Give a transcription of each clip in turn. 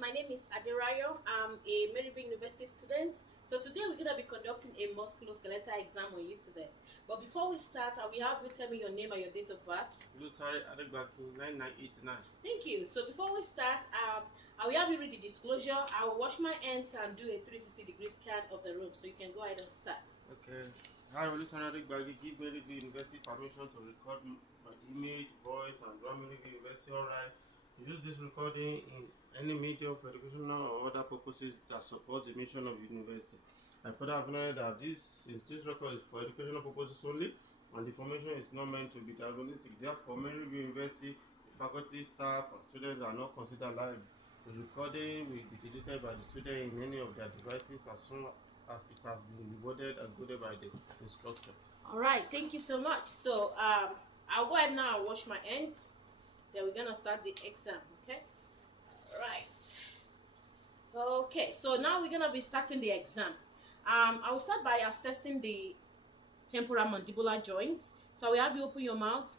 my name is Aderayo. I'm a Maryville University student. So today we're going to be conducting a musculoskeletal exam on you today. But before we start, I will have you tell me your name and your date of birth. Nurs 9989. Thank you. So before we start, I will have you read the disclosure. I will wash my hands and do a 360-degree scan of the room. So you can go ahead and start. Okay. Hi, Olusanade Gbagi. Give Maryville University permission to record my image, voice, and run Maryville University. Alright. Use this recording in any medium for educational or other purposes that support the mission of the university. I further acknowledge that this record is for educational purposes only, and the information is not meant to be diagnostic. Therefore, Maryville University, the faculty, staff, and students are not considered liable. The recording will be deleted by the student in any of their devices as soon as it has been rewarded and coded by the instructor. All right, thank you so much. So I'll go ahead now and wash my hands. Then we're gonna start the exam. Okay. All right. Okay. So now we're gonna be starting the exam. I will start by assessing the temporal mandibular joints. So we have you open your mouth,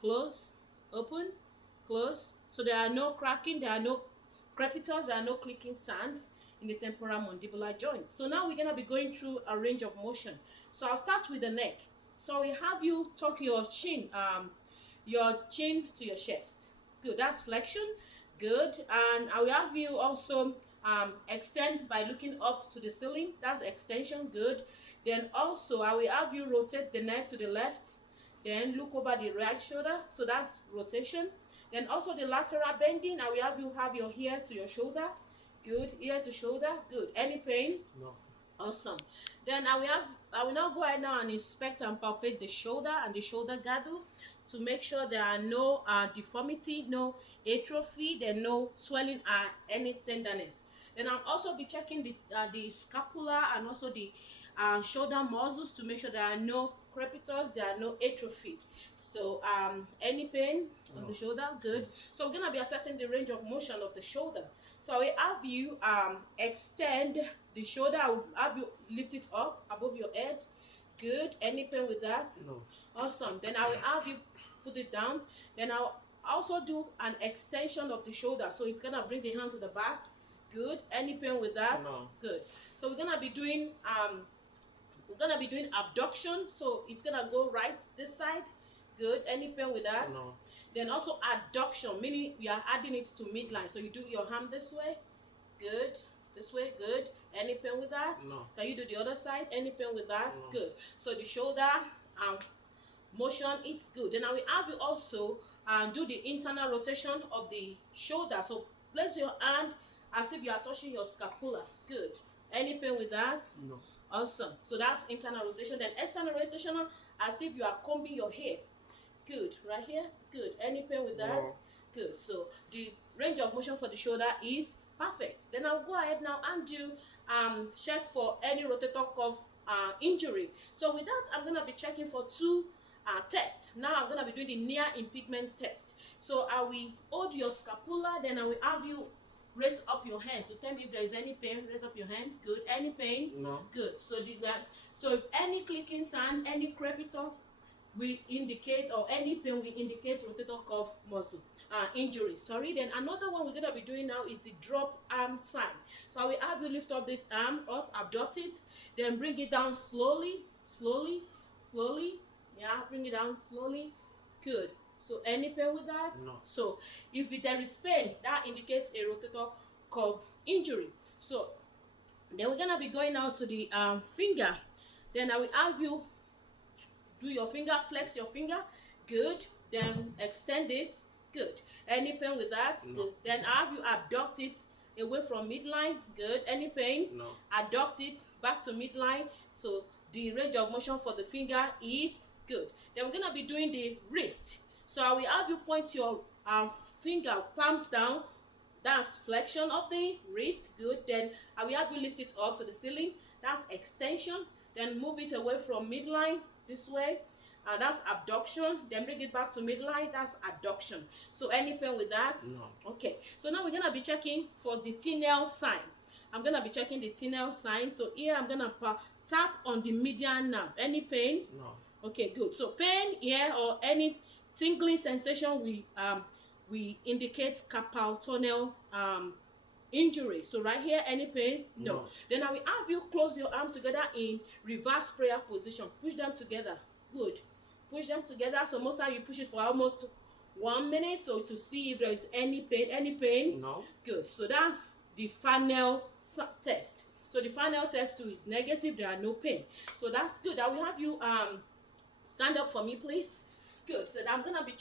close, open, close. So there are no cracking, there are no crepitals, there are no clicking sounds in the temporal mandibular joint. So now we're gonna be going through a range of motion. So I'll start with the neck. So we have you tuck your chin to your chest. Good. That's flexion. Good. And I will have you also extend by looking up to the ceiling. That's extension. Good. Then also I will have you rotate the neck to the left. Then look over the right shoulder. So that's rotation. Then also the lateral bending. I will have you have your ear to your shoulder. Good. Ear to shoulder. Good. Any pain? No. Awesome. Then I will now go ahead now and inspect and palpate the shoulder and the shoulder girdle to make sure there are no deformity, no atrophy, there no swelling or any tenderness. Then I'll also be checking the scapula and also the shoulder muscles to make sure there are no crepitals, there are no atrophy. So any pain on the shoulder? Good. So we're gonna be assessing the range of motion of the shoulder. So I will have you extend the shoulder. I will have you lift it up above your head. Good. Any pain with that? No. Awesome. Then I will have you put it down. Then I'll also do an extension of the shoulder. So it's gonna bring the hand to the back. Good. Any pain with that? No. Good. So we're gonna be doing abduction. So it's gonna go right this side. Good. Any pain with that? No. Then also adduction, meaning we are adding it to midline. So you do your arm this way. Good. This way. Good. Any pain with that? No. Can you do the other side? Any pain with that? No. Good. So the shoulder motion, it's good. Then I will have you also do the internal rotation of the shoulder. So place your hand as if you are touching your scapula. Good. Any pain with that? No. Awesome. So that's internal rotation. Then external rotation as if you are combing your hair. Good. Right here. Good. Any pain with that? No. Good. So the range of motion for the shoulder is perfect. Then I'll go ahead now and do check for any rotator cuff injury. So with that, I'm gonna be checking for two tests. Now I'm gonna be doing the near impingement test. So I will hold your scapula. Then I will have you raise up your hand. So tell me if there is any pain. Raise up your hand. Good. Any pain? No. Good. So if any clicking sound, any crepitals will indicate, or any pain will indicate rotator cuff muscle injury. Sorry. Then another one we're gonna be doing now is the drop arm sign. So I will have you lift up this arm up, abduct it, then bring it down slowly. Yeah, bring it down slowly. Good. So any pain with that? No. So if there is pain, that indicates a rotator cuff injury. So then we're gonna be going now to the finger. Then I will have you do your finger, flex your finger. Good. Then extend it. Good. Any pain with that? No. Good. Then I have you abduct it away from midline. Good. Any pain? No. Adduct it back to midline. So the range of motion for the finger is good. Then we're gonna be doing the wrist. So I will have you point your finger palms down. That's flexion of the wrist. Good. Then I will have you lift it up to the ceiling. That's extension. Then move it away from midline this way. And that's abduction. Then bring it back to midline. That's adduction. So any pain with that? No. Okay. So now we're gonna be checking for the T-nail sign. I'm gonna be checking the T-nail sign. So here I'm gonna tap on the median nerve. Any pain? No. Okay, good. So pain here or any tingling sensation we indicate carpal tunnel injury. So right here, any pain? No. Then I will have you close your arm together in reverse prayer position. Push them together. Good. Push them together. So most time you push it for almost 1 minute, so to see if there is any pain. Any pain? No. Good. So that's the final test. So the final test too is negative. There are no pain. So that's good. I will have you stand up for me, please. Good. So I'm gonna be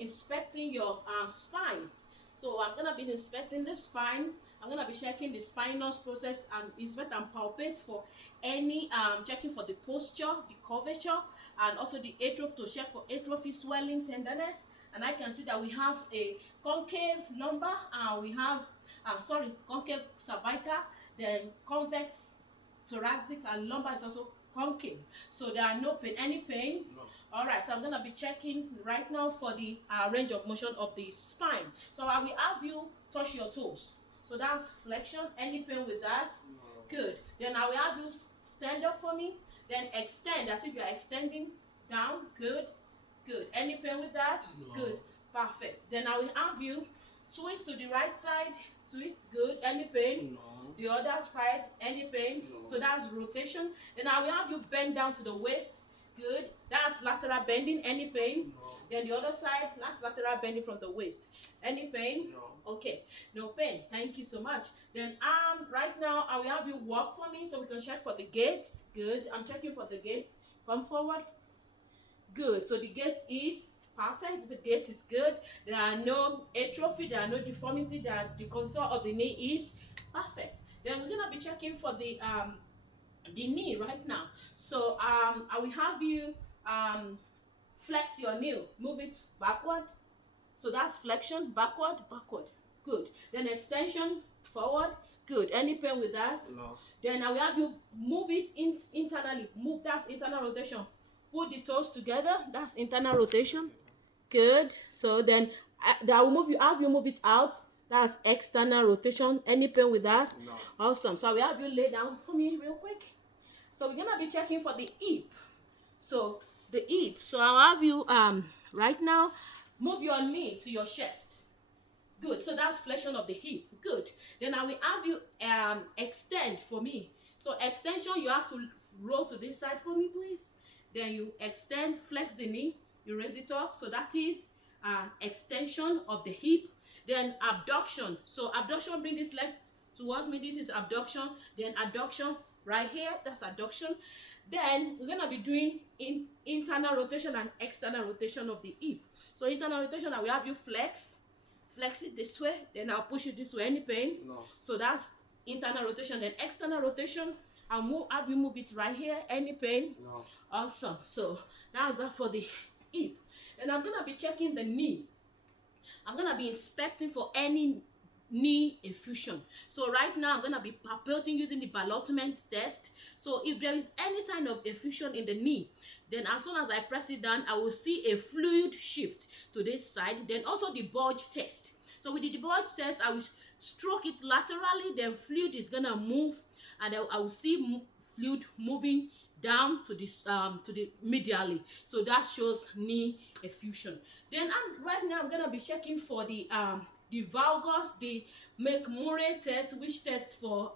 inspecting your spine. So I'm gonna be inspecting the spine. I'm gonna be checking the spinal process and inspect and palpate for any checking for the posture, the curvature, and also the atrophy, to check for atrophy, swelling, tenderness. And I can see that we have a concave lumbar, and we have concave cervical, then convex thoracic, and lumbar is also concave. So there are no pain. Any pain? No. All right, so I'm gonna be checking right now for the range of motion of the spine. So I will have you touch your toes. So that's flexion. Any pain with that? No. Good. Then I will have you stand up for me. Then extend as if you are extending down. Good. Good. Any pain with that? No. Good. Perfect. Then I will have you twist to the right side. Twist. Good. Any pain? No. The other side. Any pain? No. So that's rotation. Then I will have you bend down to the waist. Good. That's lateral bending. Any pain? No. Then the other side, that's lateral bending from the waist. Any pain? No. Okay, no pain. Thank you so much. Then right now I will have you walk for me so we can check for the gait. Good. I'm checking for the gait. Come forward. Good. So the gait is perfect. The gait is good. There are no atrophy. There are no deformity. The contour of the knee is perfect. Then we're gonna be checking for the knee right now. So I will have you flex your knee. Move it backward. So that's flexion, backward, backward. Good. Then extension, forward. Good. Any pain with that? No. Then I will have you move it internally. Move, that's internal rotation. Put the toes together. That's internal rotation. Good. So then I will have you move it out. That's external rotation. Any pain with that? No. Awesome. So I will have you lay down for me real quick. So we're gonna be checking for the hip. So the hip. So I'll have you right now move your knee to your chest. Good. So that's flexion of the hip. Good. Then I will have you extend for me. So extension, you have to roll to this side for me, please. Then you extend, flex the knee, you raise it up. So that is extension of the hip. Then abduction. So abduction, bring this leg towards me. This is abduction. Then adduction right here. That's adduction. Then we're gonna be doing internal rotation and external rotation of the hip. So internal rotation, I will have you flex it this way. Then I'll push it this way. Any pain? No. So that's internal rotation. Then external rotation, I'll have you move it right here. Any pain? No. Awesome. So that's that for the hip. And I'm gonna be checking the knee. I'm gonna be inspecting for any knee effusion. So right now I'm gonna be palpating using the ballottement test. So if there is any sign of effusion in the knee, then as soon as I press it down, I will see a fluid shift to this side. Then also the bulge test. So with the bulge test, I will stroke it laterally, then fluid is gonna move, and I will see fluid moving down to this to the medially. So that shows knee effusion. Then right now I'm gonna be checking for the valgus, the McMurray test, which tests for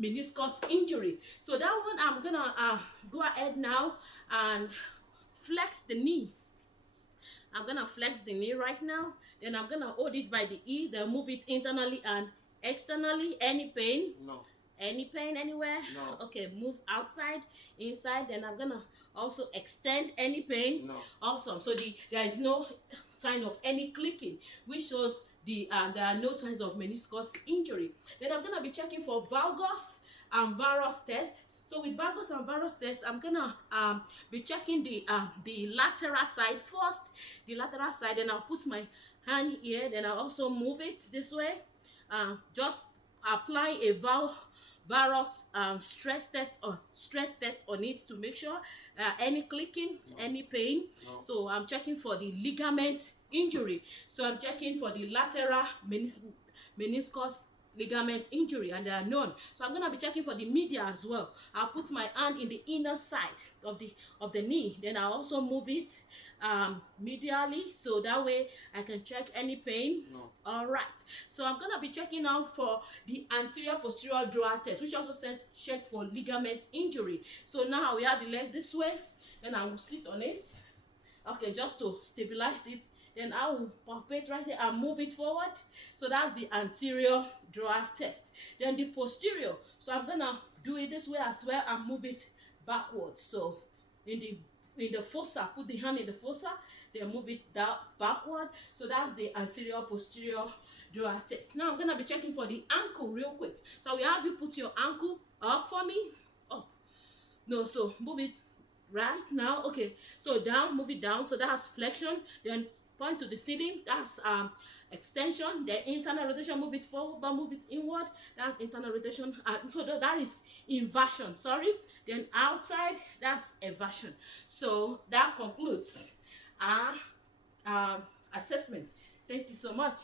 meniscus injury. So that one I'm gonna go ahead now and flex the knee. I'm gonna flex the knee right now. Then I'm gonna hold it by the E, then move it internally and externally. Any pain? No. Any pain anywhere? No. Okay, move outside, inside. Then I'm gonna also extend. Any pain? No. Awesome. So there is no sign of any clicking, which shows there are no signs of meniscus injury. Then I'm gonna be checking for valgus and varus test. So with valgus and varus test, I'm gonna be checking the lateral side first. The lateral side, then I'll put my hand here. Then I'll also move it this way. Just apply a varus stress test on it to make sure any clicking, No. any pain. No. So I'm checking for the ligament injury. So I'm checking for the lateral meniscus ligament injury, and they are known. So I'm gonna be checking for the media as well. I'll put my hand in the inner side of the knee, then I'll also move it medially, so that way I can check any pain. No. All right, so I'm gonna be checking out for the anterior posterior drawer test, which also check for ligament injury. So now we have the leg this way, then I will sit on it, okay, just to stabilize it. Then I will palpate right here and move it forward. So that's the anterior drawer test. Then the posterior, so I'm gonna do it this way as well and move it backwards. So in the fossa, put the hand in the fossa, then move it down backward. So that's the anterior posterior drawer test. Now I'm gonna be checking for the ankle real quick. So we have you put your ankle up for me. Oh no, so move it right now. Okay, so down, move it down. So that's flexion. Then point to the ceiling, that's extension. Then internal rotation, move it forward, but move it inward, that's internal rotation. So that is inversion, sorry. Then outside, that's eversion. So that concludes our assessment. Thank you so much.